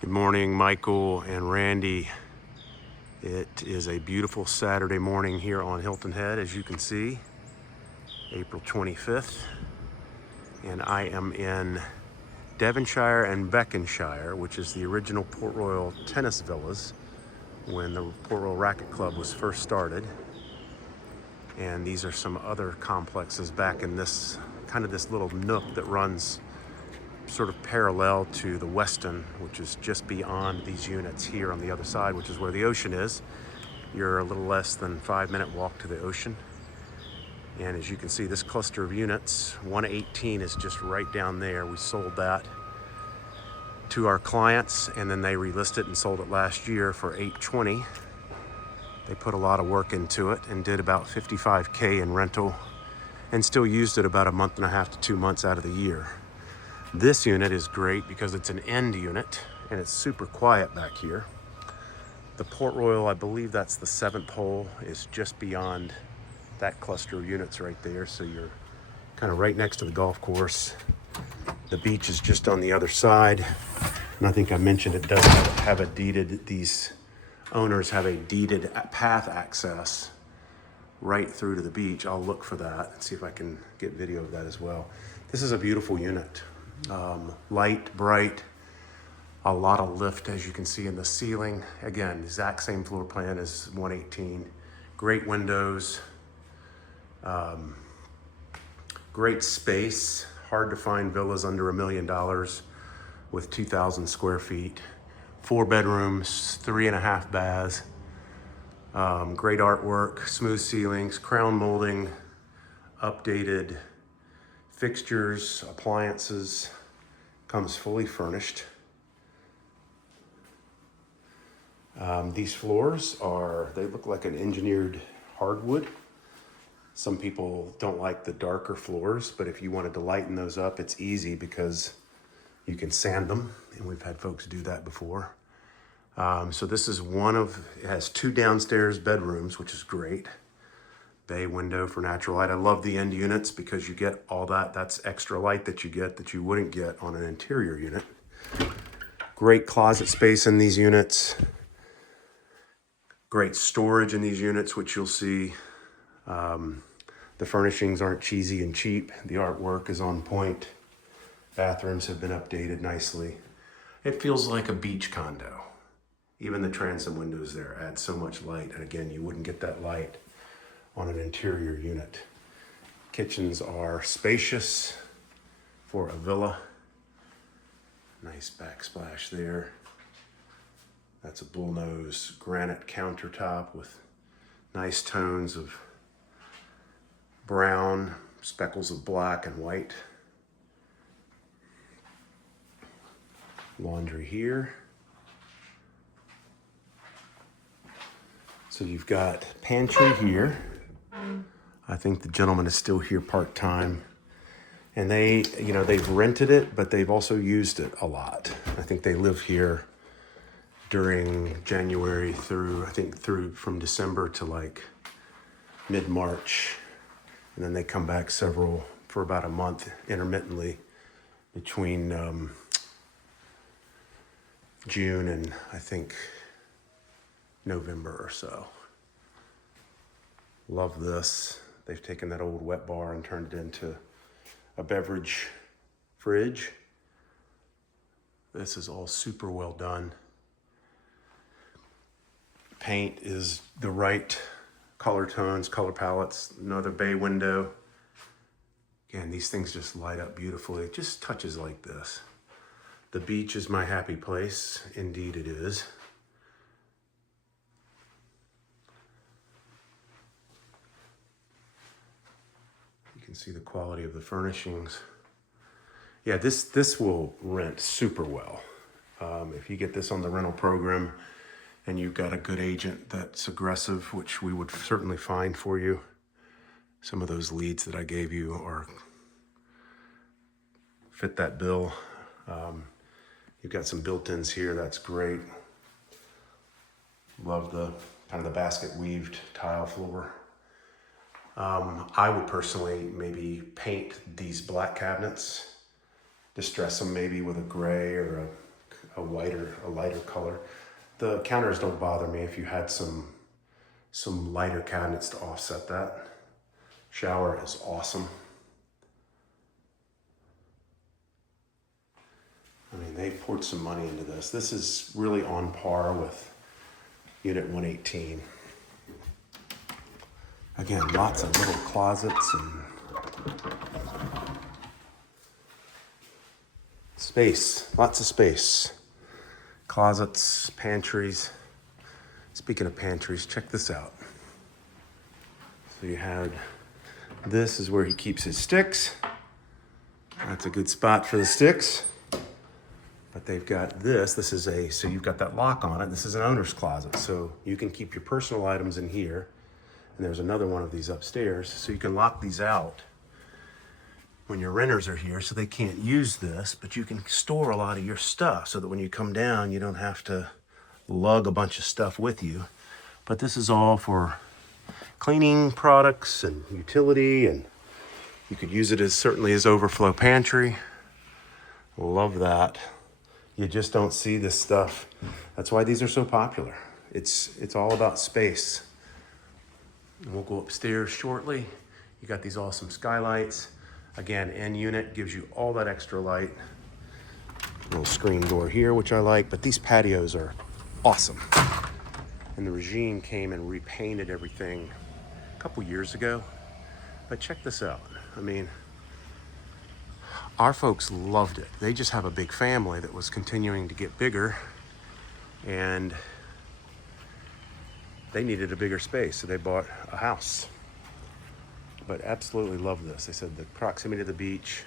Good morning, Michael and Randy. It is a beautiful Saturday morning here on Hilton Head, as you can see, April 25th. And I am in Devonshire and Beconshire, which is the original Port Royal tennis villas when the Port Royal Racket Club was first started. And these are some other complexes back in this this little nook that runs sort of parallel to the Westin, which is just beyond these units here on the other side, which is where the ocean is. You're a little less than 5-minute walk to the ocean. And as you can see, this cluster of units, 118 is just right down there. We sold that to our clients and then they relisted it and sold it last year for $820. They put a lot of work into it and did about $55K in rental and still used it about a month and a half to 2 months out of the year. This unit is great because it's an end unit and it's super quiet back here. The Port Royal, I believe that's the 7th hole, is just beyond that cluster of units right there. So you're kind of right next to the golf course. The beach is just on the other side. And I think I mentioned it does have a deeded, these owners have a deeded path access right through to the beach. I'll look for that and see if I can get video of that as well. This is a beautiful unit. Light, bright, a lot of lift as you can see in the ceiling. Again, exact same floor plan as 118. Great windows, great space. Hard to find villas under $1 million with 2,000 square feet. 4 bedrooms, 3.5 baths. Great artwork, smooth ceilings, crown molding, updated fixtures, appliances, comes fully furnished. These floors they look like an engineered hardwood. Some people don't like the darker floors, but if you wanted to lighten those up, it's easy because you can sand them, and we've had folks do that before. So this is it has 2 downstairs bedrooms, which is great. Bay window for natural light. I love the end units because you get all that. That's extra light that you get that you wouldn't get on an interior unit. Great closet space in these units. Great storage in these units, which you'll see. The furnishings aren't cheesy and cheap. The artwork is on point. Bathrooms have been updated nicely. It feels like a beach condo. Even the transom windows there add so much light. And again, you wouldn't get that light on an interior unit. Kitchens are spacious for a villa. Nice backsplash there. That's a bullnose granite countertop with nice tones of brown, speckles of black and white. Laundry here. So you've got pantry here. I think the gentleman is still here part-time. And they've rented it, but they've also used it a lot. I think they live here during January through from December to like mid-March. And then they come back for about a month intermittently between June and I think November or so. Love this. They've taken that old wet bar and turned it into a beverage fridge. This is all super well done. Paint is the right color tones, color palettes. Another bay window. Again, these things just light up beautifully. It just touches like this. The beach is my happy place. Indeed it is. You can see the quality of the furnishings. Yeah, this will rent super well. If you get this on the rental program and you've got a good agent that's aggressive, which we would certainly find for you. Some of those leads that I gave you fit that bill. You've got some built-ins here, that's great. Love the kind of the basket weaved tile floor. I would personally maybe paint these black cabinets, distress them maybe with a gray or a lighter color. The counters don't bother me if you had some lighter cabinets to offset that. Shower is awesome. I mean, they poured some money into this. This is really on par with Unit 118. Again, lots of little closets and space, lots of space. Closets, pantries. Speaking of pantries, check this out. So you had, this is where he keeps his sticks. That's a good spot for the sticks. But they've got this is so you've got that lock on it. This is an owner's closet. So you can keep your personal items in here. And there's another one of these upstairs. So you can lock these out when your renters are here, so they can't use this, but you can store a lot of your stuff so that when you come down, you don't have to lug a bunch of stuff with you. But this is all for cleaning products and utility, and you could use it as certainly as overflow pantry. Love that. You just don't see this stuff. That's why these are so popular. It's all about space. And we'll go upstairs shortly. You got these awesome skylights. Again, end unit gives you all that extra light. Little screen door here, which I like, but these patios are awesome. And the regime came and repainted everything a couple years ago. But check this out. I mean, our folks loved it. They just have a big family that was continuing to get bigger, and they needed a bigger space, so they bought a house. But absolutely love this. They said the proximity to the beach,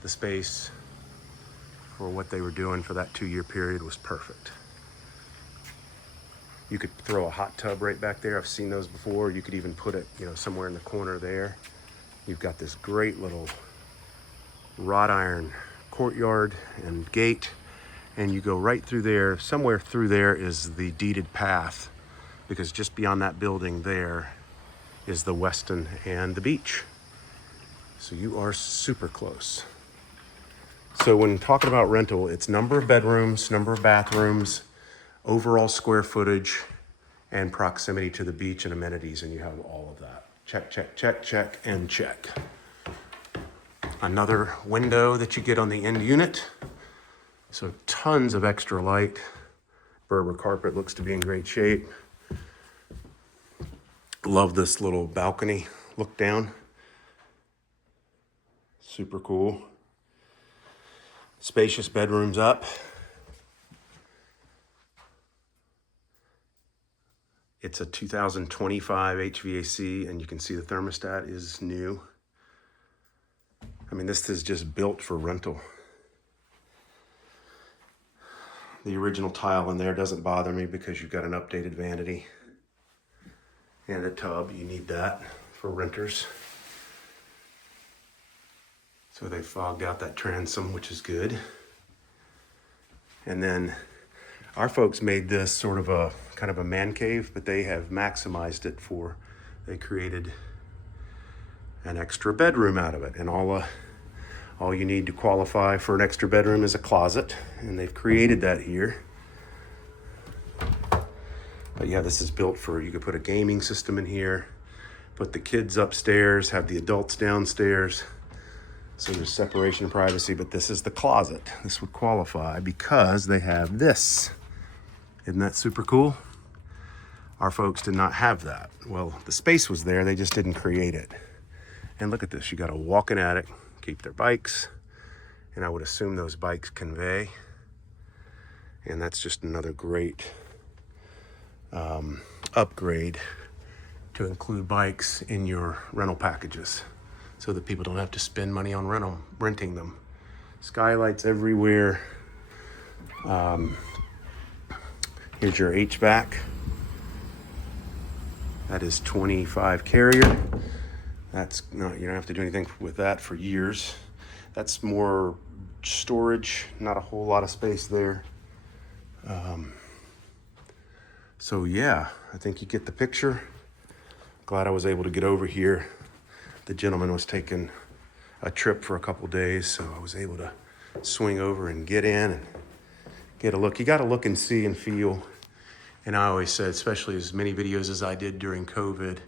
the space for what they were doing for that 2-year period was perfect. You could throw a hot tub right back there. I've seen those before. You could even put it, somewhere in the corner there. You've got this great little wrought iron courtyard and gate, and you go right through there. Somewhere through there is the deeded path, because just beyond that building there is the Westin and the beach. So you are super close. So when talking about rental, it's number of bedrooms, number of bathrooms, overall square footage, and proximity to the beach and amenities, and you have all of that. Check, check, check, check, and check. Another window that you get on the end unit. So tons of extra light. Berber carpet looks to be in great shape. Love this little balcony look down. Super cool. Spacious bedrooms up. It's a 2025 HVAC, and you can see the thermostat is new. I mean, this is just built for rental. The original tile in there doesn't bother me because you've got an updated vanity and a tub. You need that for renters. So they fogged out that transom, which is good. And then our folks made this sort of a kind of a man cave, but they have maximized it they created an extra bedroom out of it. And all you need to qualify for an extra bedroom is a closet, and they've created that here. But yeah, this is built for, you could put a gaming system in here, put the kids upstairs, have the adults downstairs. So there's separation and privacy, but this is the closet. This would qualify because they have this. Isn't that super cool? Our folks did not have that. Well, the space was there, they just didn't create it. And look at this, you got a walk-in attic, keep their bikes, and I would assume those bikes convey. And that's just another great upgrade to include bikes in your rental packages so that people don't have to spend money on renting them. Skylights everywhere. Here's your HVAC. That is 25 carrier. That's not, you don't have to do anything with that for years. That's more storage, not a whole lot of space there. So yeah, I think you get the picture. Glad I was able to get over here. The gentleman was taking a trip for a couple days, so I was able to swing over and get in and get a look. You got to look and see and feel. And I always said, especially as many videos as I did during COVID,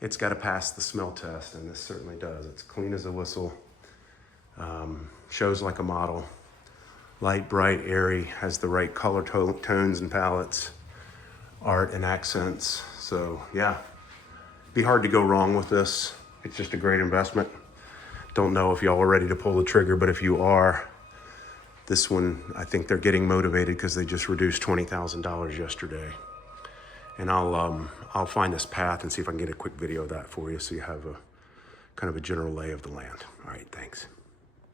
it's got to pass the smell test, and this certainly does. It's clean as a whistle, shows like a model, light, bright, airy, has the right color tones and palettes, art and accents. So yeah, be hard to go wrong with this. It's just a great investment. Don't know if y'all are ready to pull the trigger, but if you are, this one, I think they're getting motivated because they just reduced $20,000 yesterday. And I'll find this path and see if I can get a quick video of that for you so you have a kind of a general lay of the land. All right, thanks.